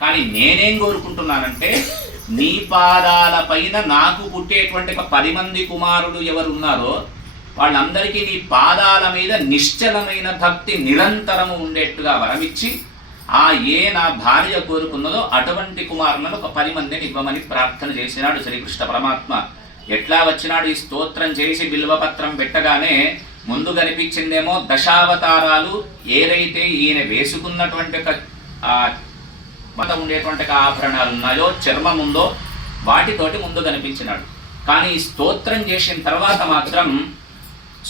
కానీ నేనేం కోరుకుంటున్నానంటే నీ పాదాల పైన నాకు పుట్టేటువంటి ఒక పది మంది కుమారులు ఎవరు ఉన్నారో వాళ్ళందరికీ నీ పాదాల మీద నిశ్చలమైన భక్తి నిరంతరము ఉండేట్టుగా వరమిచ్చి ఆ ఏ నా భార్య కోరుకున్నదో అటువంటి కుమారులను ఒక పది మందిని ఇవ్వమని ప్రార్థన చేసినాడు శ్రీకృష్ణ పరమాత్మ. ఎట్లా వచ్చినాడు ఈ స్తోత్రం చేసి బిల్వపత్రం పెట్టగానే ముందు కనిపించిందేమో దశావతారాలు ఏదైతే ఈయన వేసుకున్నటువంటి ఒక ఆ మత ఉండేటువంటి ఆభరణాలు ఉన్నాయో చర్మం ఉందో వాటితోటి ముందు కనిపించినాడు. కానీ స్తోత్రం చేసిన తర్వాత మాత్రం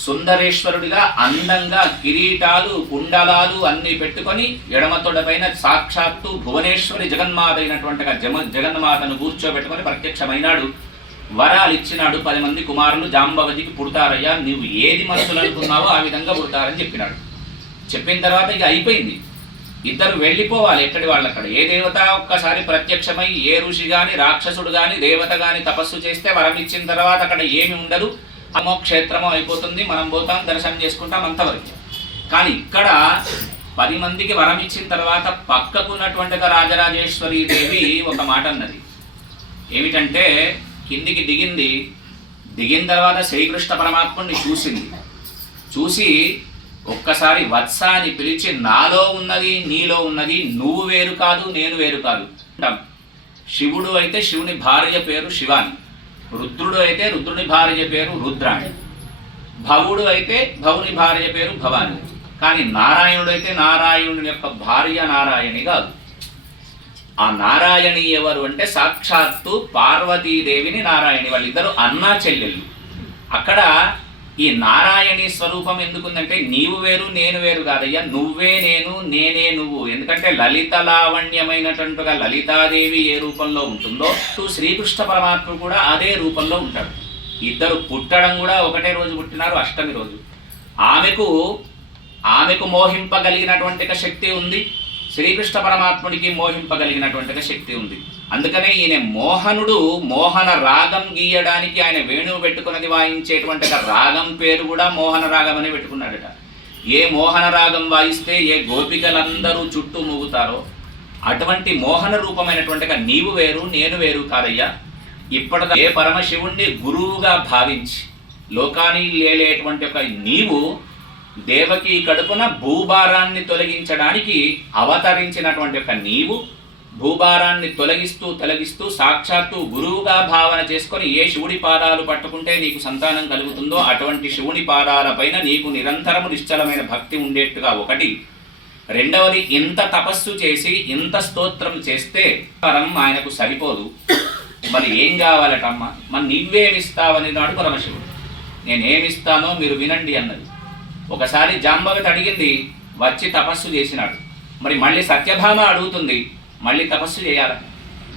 సుందరేశ్వరుడిగా అందంగా కిరీటాలు కుండలాలు అన్ని పెట్టుకొని ఎడమతొడపైన సాక్షాత్తు భువనేశ్వరి జగన్మాత అయినటువంటి జమ జగన్మాతను కూర్చోబెట్టుకొని ప్రత్యక్షమైనాడు. వరాలు ఇచ్చినాడు పది మంది కుమారులు జాంబవతికి పుడతారయ్యా నువ్వు ఏది మనసులు అనుకున్నావో ఆ విధంగా పుడతారని చెప్పినాడు. చెప్పిన తర్వాత ఇక అయిపోయింది. ఇద్దరు వెళ్ళిపోవాలి ఎక్కడి వాళ్ళు అక్కడ ఏ దేవత ఒక్కసారి ప్రత్యక్షమై ఏ ఋషి గాని రాక్షసుడు గాని దేవత గాని తపస్సు చేస్తే వరం ఇచ్చిన తర్వాత అక్కడ ఏమి ఉండదు. అమో క్షేత్రమో అయిపోతుంది. మనం పోతాం దర్శనం చేసుకుంటాం అంతవరకు. కానీ ఇక్కడ పది మందికి వరం ఇచ్చిన తర్వాత పక్కకున్నటువంటి రాజరాజేశ్వరి దేవి ఒక మాట అన్నది. ఏమిటంటే కిందికి దిగింది. దిగిన తర్వాత శ్రీకృష్ణ పరమాత్ముడిని చూసింది. చూసి ఒక్కసారి వత్స అని పిలిచి నాలో ఉన్నది నీలో ఉన్నది నువ్వు వేరు కాదు నేను వేరు కాదు. అంటాం. శివుడు అయితే శివుని భార్య పేరు శివాని. రుద్రుడు అయితే రుద్రుని భార్య పేరు రుద్రాణి. భవుడు అయితే భవుని భార్య పేరు భవాని. కానీ నారాయణుడు అయితే నారాయణుడి యొక్క భార్య నారాయణి కాదు. ఆ నారాయణి ఎవరు అంటే సాక్షాత్తు పార్వతీదేవిని నారాయణి. వాళ్ళిద్దరు అన్నా చెల్లెళ్ళు. అక్కడ ఈ నారాయణి స్వరూపం ఎందుకుందంటే నీవు వేరు నేను వేరు కాదయ్యా. నువ్వే నేను నేనే నువ్వు. ఎందుకంటే లలిత లావణ్యమైనటువంటిగా లలితాదేవి ఏ రూపంలో ఉంటుందో శ్రీకృష్ణ పరమాత్మ కూడా అదే రూపంలో ఉంటాడు. ఇద్దరు పుట్టడం కూడా ఒకటే రోజు పుట్టినారు అష్టమి రోజు. ఆమెకు ఆమెకు మోహింపగలిగినటువంటి శక్తి ఉంది. శ్రీకృష్ణ పరమాత్ముడికి మోహింపగలిగినటువంటి శక్తి ఉంది. అందుకనే ఈయన మోహనుడు మోహన రాగం గీయడానికి ఆయన వేణువు పెట్టుకున్నది వాయించేటువంటి రాగం పేరు కూడా మోహన రాగం అని పెట్టుకున్నాడట. ఏ మోహన రాగం వాయిస్తే ఏ గోపికలందరూ చుట్టూ మూగుతారో అటువంటి మోహన రూపమైనటువంటి నీవు వేరు నేను వేరు కాదయ్యా. ఇప్పటిదా ఏ పరమశివుణ్ణి గురువుగా భావించి లోకాన్ని లేలేటువంటి ఒక నీవు దేవకి కడుపున భూభారాన్ని తొలగించడానికి అవతరించినటువంటి ఒక నీవు భూభారాన్ని తొలగిస్తూ తొలగిస్తూ సాక్షాత్తు గురువుగా భావన చేసుకొని ఏ శివుడి పాదాలు పట్టుకుంటే నీకు సంతానం కలుగుతుందో అటువంటి శివుని పాదాలపైన నీకు నిరంతరము నిశ్చలమైన భక్తి ఉండేట్టుగా ఒకటి. రెండవది ఇంత తపస్సు చేసి ఇంత స్తోత్రం చేస్తే పరం ఆయనకు సరిపోదు. మరి ఏం కావాలటమ్మా? మరి నువ్వేమిస్తావని నాడు పరమశివుడు నేనేమిస్తానో మీరు వినండి అన్నది. ఒకసారి జాంబవతి అడిగింది వచ్చి తపస్సు చేసినాడు. మరి మళ్ళీ సత్యభామ అడుగుతుంది మళ్ళీ తపస్సు చేయాలా?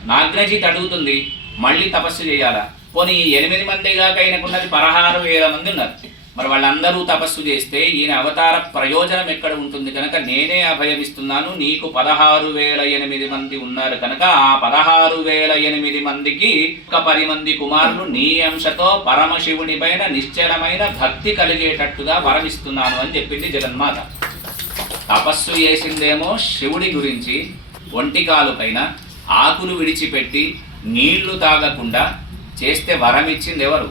నాగ్నజిత్ అడుగుతుంది మళ్ళీ తపస్సు చేయాలా? పోనీ ఎనిమిది మంది కాక ఈయనకున్నది పదహారు వేల మంది ఉన్నారు. మరి వాళ్ళందరూ తపస్సు చేస్తే ఈయన అవతార ప్రయోజనం ఎక్కడ ఉంటుంది కనుక నేనే అభయమిస్తున్నాను. నీకు పదహారు వేల ఎనిమిది మంది ఉన్నారు కనుక ఆ పదహారు వేల ఎనిమిది మందికి ఒక పది మంది కుమారులు నీ అంశతో పరమశివుని పైన నిశ్చలమైన భక్తి కలిగేటట్టుగా వరమిస్తున్నాను అని చెప్పింది జగన్మాత. తపస్సు చేసిందేమో శివుడి గురించి ఒంటికాలు పైన ఆకులు విడిచిపెట్టి నీళ్ళు తాగకుండా చేస్తే వరం ఇచ్చింది ఎవరు?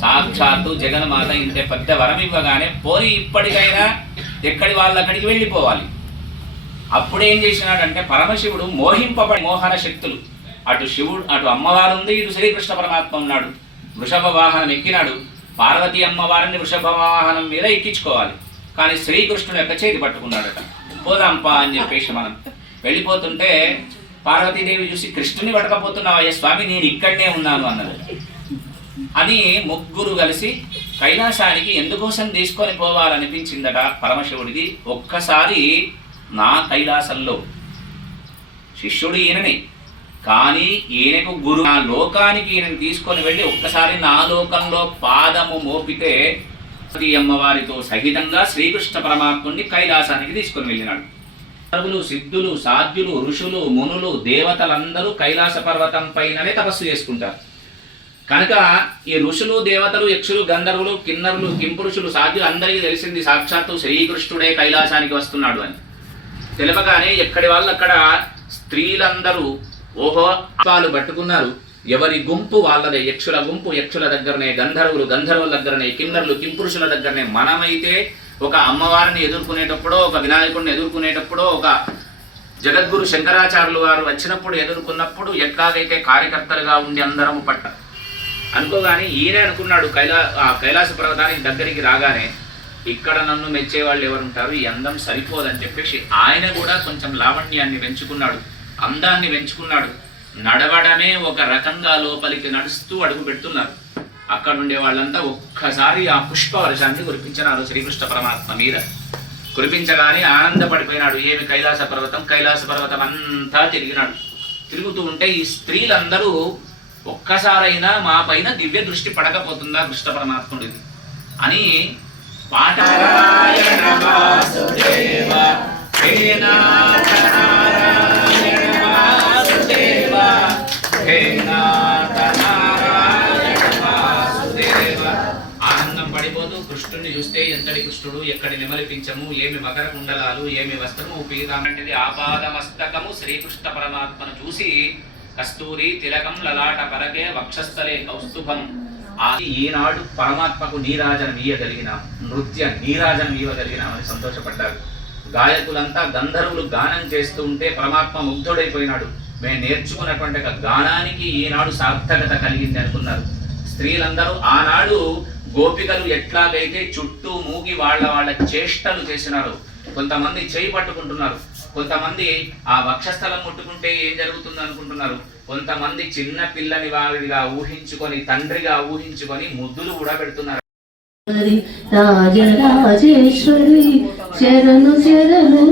సాక్షాత్తు జగన్మాత ఇంత పెద్ద వరం ఇవ్వగానే పోయి ఇప్పటికైనా ఎక్కడి వాళ్ళక్కడికి వెళ్ళిపోవాలి. అప్పుడు ఏం చేసినాడంటే పరమశివుడు మోహింపబడి మోహన శక్తులు. అటు శివుడు అటు అమ్మవారు ఉంది ఇటు శ్రీకృష్ణ పరమాత్మ ఉన్నాడు. వృషభ వాహనం ఎక్కినాడు. పార్వతీ అమ్మవారిని వృషభ వాహనం మీద ఎక్కించుకోవాలి. కానీ శ్రీకృష్ణుడు యొక్క చేతి పట్టుకున్నాడట. పోదాంపా అని చెప్పేసి మనం వెళ్ళిపోతుంటే పార్వతీదేవి చూసి కృష్ణుని పట్టకపోతున్నావయ్య స్వామి నేను ఇక్కడనే ఉన్నాను అన్నది. అని ముగ్గురు కలిసి కైలాసానికి ఎందుకోసం తీసుకొని పోవాలనిపించిందట పరమశివుడికి? ఒక్కసారి నా కైలాసంలో. శిష్యుడు ఈయనని. కానీ ఈయనకు గురు నా లోకానికి ఈయనని తీసుకొని వెళ్ళి ఒక్కసారి నా లోకంలో పాదము మోపితే సతీ అమ్మవారితో సహితంగా శ్రీకృష్ణ పరమాత్ముడిని కైలాసానికి తీసుకొని వెళ్ళినాడు. సర్వులు సిద్ధులు సాధ్యులు ఋషులు మునులు దేవతలందరూ కైలాస పర్వతం పైననే తపస్సు చేసుకుంటారు. కనుక ఈ ఋషులు దేవతలు యక్షులు గంధర్వులు కిన్నరులు కింపురుషులు సాధ్యులు అందరికీ తెలిసింది సాక్షాత్తు శ్రీకృష్ణుడే కైలాసానికి వస్తున్నాడు అని. తెలవగానే ఎక్కడి వాళ్ళు అక్కడ స్త్రీలందరూ ఓహో పాలు పట్టుకున్నారు. ఎవరి గుంపు వాళ్ళదే యక్షుల గుంపు యక్షుల దగ్గరనే గంధర్వులు గంధర్వుల దగ్గరనే కిన్నరులు కింపురుషుల దగ్గరనే. మనమైతే ఒక అమ్మవారిని ఎదుర్కొనేటప్పుడో ఒక వినాయకుడిని ఎదుర్కొనేటప్పుడో ఒక జగద్గురు శంకరాచార్యులు వారు వచ్చినప్పుడు ఎదుర్కొన్నప్పుడు ఎట్లాగైతే కార్యకర్తలుగా ఉండి అందరము పట్ట అనుకోగానే ఈయనే అనుకున్నాడు కైలా ఆ కైలాస పర్వతానికి దగ్గరికి రాగానే ఇక్కడ నన్ను మెచ్చే వాళ్ళు ఎవరుంటారు? ఈ అందం సరిపోదని చెప్పేసి ఆయన కూడా కొంచెం లావణ్యాన్ని పెంచుకున్నాడు అందాన్ని పెంచుకున్నాడు నడవడమే ఒక రకంగా లోపలికి నడుస్తూ అడుగు పెడుతున్నారు. అక్కడ ఉండే వాళ్ళంతా ఒక్కసారి ఆ పుష్ప వర్షాన్ని కురిపించినారు శ్రీకృష్ణ పరమాత్మ మీద. కురిపించగానే ఆనందపడిపోయినాడు. ఏమి కైలాస పర్వతం? కైలాస పర్వతం అంతా తిరిగినాడు. తిరుగుతూ ఉంటే ఈ స్త్రీలందరూ ఒక్కసారైనా మా పైన దివ్య దృష్టి పడకపోతుందా కృష్ణ పరమాత్ముడిది అని పాట ఆనందం పడిపోతూ కృష్ణుడిని చూస్తే ఎంతటి కృష్ణుడు ఎక్కడి నిమలిపించము ఏమి మకర కుండలాలు ఏమి వస్త్రము పీతామంటిది ఆపాదమస్తకము శ్రీకృష్ణ పరమాత్మను చూసి కస్తూరి తిలకం లలాట పరకే వక్షస్థలే కౌస్తుభం. ఈనాడు పరమాత్మకు నీరాజనం ఇయ్యగలిగినాం నృత్య నీరాజనం ఇవ్వగలిగినామని సంతోషపడ్డారు గాయకులంతా గంధర్వులు గానం చేస్తూ ఉంటే పరమాత్మ ముగ్ధుడైపోయినాడు. మేము నేర్చుకున్నటువంటి ఒక గానానికి ఈనాడు సార్థకత కలిగింది అనుకున్నారు. స్త్రీలందరూ ఆనాడు గోపికలు ఎట్లాగైతే చుట్టూ మూగి వాళ్ళ వాళ్ళ చేష్టలు చేసినారు కొంతమంది చేయి పట్టుకుంటున్నారు. కొంతమంది ఆ వక్షస్థలం ముట్టుకుంటే ఏం జరుగుతుంది అనుకుంటున్నారు? కొంతమంది చిన్న పిల్లని వాడిగా ఊహించుకొని తండ్రిగా ఊహించుకొని ముద్దులు కూడా పెడుతున్నారు. రాజరాజేశ్వరి శరణు శరణు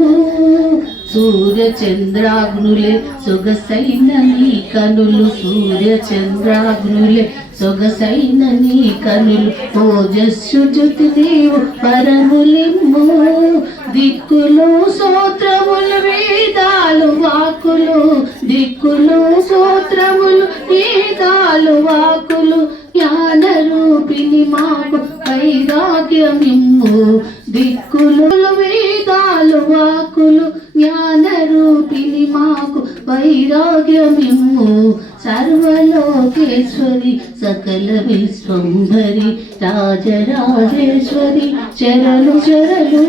సూర్య చంద్రాగ్నులే సొగసైన నీ కనులు సూర్య చంద్రాగ్నులే సొగసైన నీ కనులు ఓజస్సు జ్యోతి దేవు పరములింబు దిక్కులు సూత్రములు వేదాలు వాకులు దిక్కులు సూత్రములు వేదాలు వాకులు జ్ఞాన రూపిణి మాకు వైరాగ్యమిమ్ము. దిక్కులు వేదాలు వాకులు జ్ఞాన రూపిణి మాకు వైరాగ్యమిమ్ము. సర్వలోకేశ్వరి సకల విశ్వంభరి రాజరాజేశ్వరి చరలు చరలు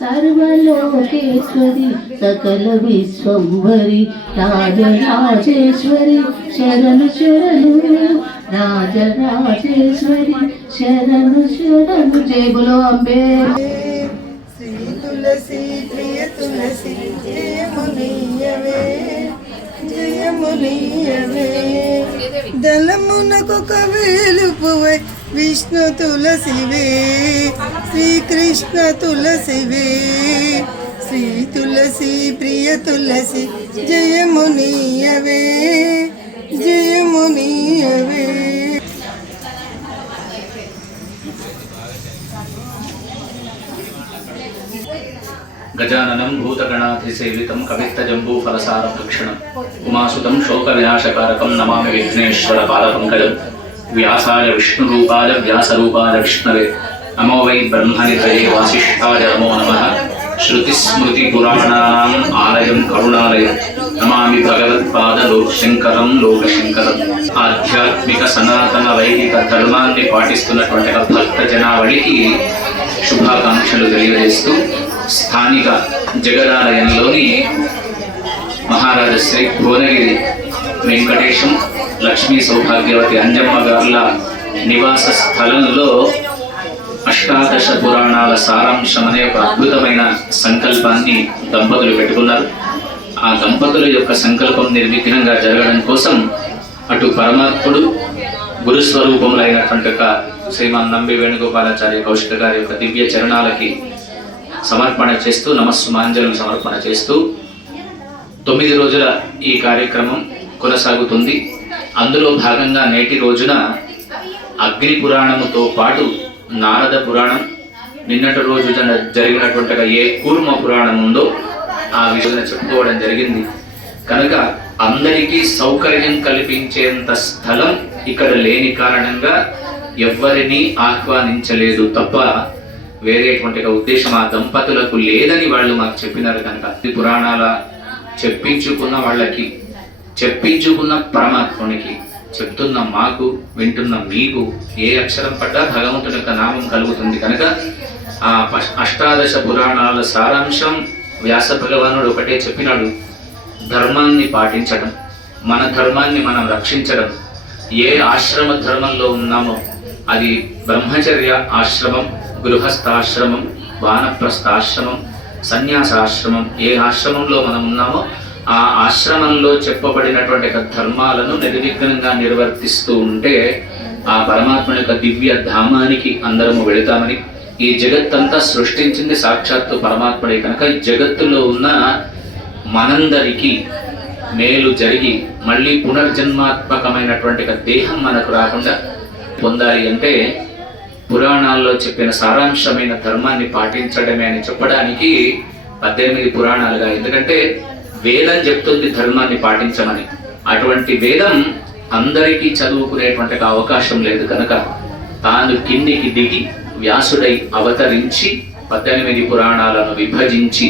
సర్వలోకేశ్వరి సకల విశ్వంభరి రాజరాజేశ్వరి శరణు శరణు రాజరాజేశ్వరి శరణు శరణు. జేబులో అంబే. శ్రీ తులసి ప్రియ తులసి జయమునియవే జయమునియవే దళమునకు కవేలు పువై విష్ణు తులసివే శ్రీకృష్ణ తులసివే శ్రీ తులసి ప్రియ తులసి జయమునియవే జయమునియవే. గజాననం భూతగణాధిసేవితం కవిత్తజంబూ ఫలసార భక్షణం ఉమాసుతం శోక వినాశకారకం నమామి విఘ్నేశ్వర పాదపంకజం వ్యాసాయ విష్ణురూపాయ వ్యాసరూపాయ విష్ణవే. నమో వై బ్రహ్మనిధయే వాసిష్ఠాయ నమో నమ. శృతిస్మృతి పురాణానాం ఆలయం కరుణాలయం. నమామి ఫలవత్పాదలోగ శంకరం లోక శంకరం ఆధ్యాత్మిక సనాతన వైదిక ధర్మాన్ని పాటిస్తున్నటువంటి ఒక భక్త జనావళికి శుభాకాంక్షలు తెలియజేస్తూ స్థానిక జగదాలయంలోని మహారాజ శ్రీ భువనగిరి వెంకటేశం లక్ష్మీ సౌభాగ్యవతి అంజమ్మ గారుల నివాస స్థలంలో అష్టాదశ పురాణాల సారాంశం అనే ఒక అద్భుతమైన సంకల్పాన్ని దంపతులు పెట్టుకున్నారు. ఆ దంపతుల యొక్క సంకల్పం నిర్విఘ్నంగా జరగడం కోసం అటు పరమాత్ముడు గురుస్వరూపములైనటువంటి ఒక శ్రీమాన్ నంబి వేణుగోపాలాచార్య కౌశిక గారి యొక్క దివ్య చరణాలకి సమర్పణ చేస్తూ నమస్సుమాంజలు సమర్పణ చేస్తూ తొమ్మిది రోజుల ఈ కార్యక్రమం కొనసాగుతుంది. అందులో భాగంగా నేటి రోజున అగ్ని పురాణముతో పాటు నారద పురాణం నిన్నటి రోజు జరిగినటువంటి ఏ కూర్మ పురాణం ఉందో ఆ విషయం చెప్పుకోవడం జరిగింది. కనుక అందరికీ సౌకర్యం కల్పించేంత స్థలం ఇక్కడ లేని కారణంగా ఎవ్వరిని ఆహ్వానించలేదు తప్ప వేరేటువంటి ఉద్దేశం ఆ దంపతులకు లేదని వాళ్ళు మాకు చెప్పినారు కనుక. పురాణాల చెప్పించుకున్న వాళ్ళకి చెప్పించుకున్న పరమాత్మునికి చెప్తున్న మాకు వింటున్న మీకు ఏ అక్షరం పడ్డా భగవంతుని యొక్క నామం కలుగుతుంది కనుక ఆ అష్టాదశ పురాణాల సారాంశం వ్యాస భగవానుడు ఒకటే చెప్పినాడు. ధర్మాన్ని పాటించడం మన ధర్మాన్ని మనం రక్షించడం. ఏ ఆశ్రమ ధర్మంలో ఉన్నామో అది బ్రహ్మచర్య ఆశ్రమం గృహస్థాశ్రమం వానప్రస్థాశ్రమం సన్యాసాశ్రమం ఏ ఆశ్రమంలో మనం ఉన్నామో ఆ ఆశ్రమంలో చెప్పబడినటువంటి యొక్క ధర్మాలను నిర్విఘ్నంగా నిర్వర్తిస్తూ ఉంటే ఆ పరమాత్మ యొక్క దివ్య ధామానికి అందరము వెళతామని ఈ జగత్తంతా సృష్టించింది సాక్షాత్తు పరమాత్మడే కనుక ఈ జగత్తులో ఉన్న మనందరికీ మేలు జరిగి మళ్ళీ పునర్జన్మాత్మకమైనటువంటి ఒక దేహం మనకు రాకుండా పొందాలి అంటే పురాణాల్లో చెప్పిన సారాంశమైన ధర్మాన్ని పాటించడమే అని చెప్పడానికి పద్దెనిమిది పురాణాలుగా. ఎందుకంటే వేదం చెప్తుంది ధర్మాన్ని పాటించమని. అటువంటి వేదం అందరికీ చదువుకునేటువంటి అవకాశం లేదు కనుక తాను కిందికి దిగి వ్యాసుడై అవతరించి పద్దెనిమిది పురాణాలను విభజించి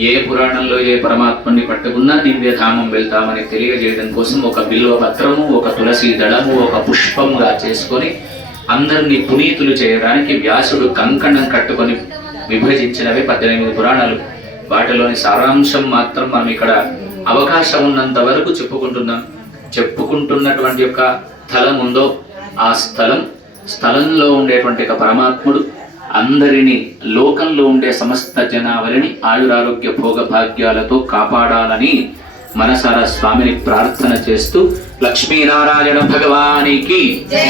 ఏ పురాణంలో ఏ పరమాత్మని పట్టుకున్నా దివ్యధామం వెళ్తామని తెలియజేయడం కోసం ఒక బిల్వ పత్రము ఒక తులసి దళము ఒక పుష్పముగా చేసుకొని అందరినీ పునీతులు చేయడానికి వ్యాసుడు కంకణం కట్టుకొని విభజించినవి పద్దెనిమిది పురాణాలు. వాటిలోని సారాంశం మాత్రం మనం ఇక్కడ అవకాశం ఉన్నంత వరకు చెప్పుకుంటున్నాం. చెప్పుకుంటున్నటువంటి యొక్క స్థలం ఉందో ఆ స్థలం స్థలంలో ఉండేటువంటి ఒక పరమాత్ముడు అందరినీ లోకంలో ఉండే సమస్త జనావళిని ఆయురారోగ్య భోగ భాగ్యాలతో కాపాడాలని మనసారా స్వామిని ప్రార్థన చేస్తూ లక్ష్మీనారాయణ భగవానికి జై!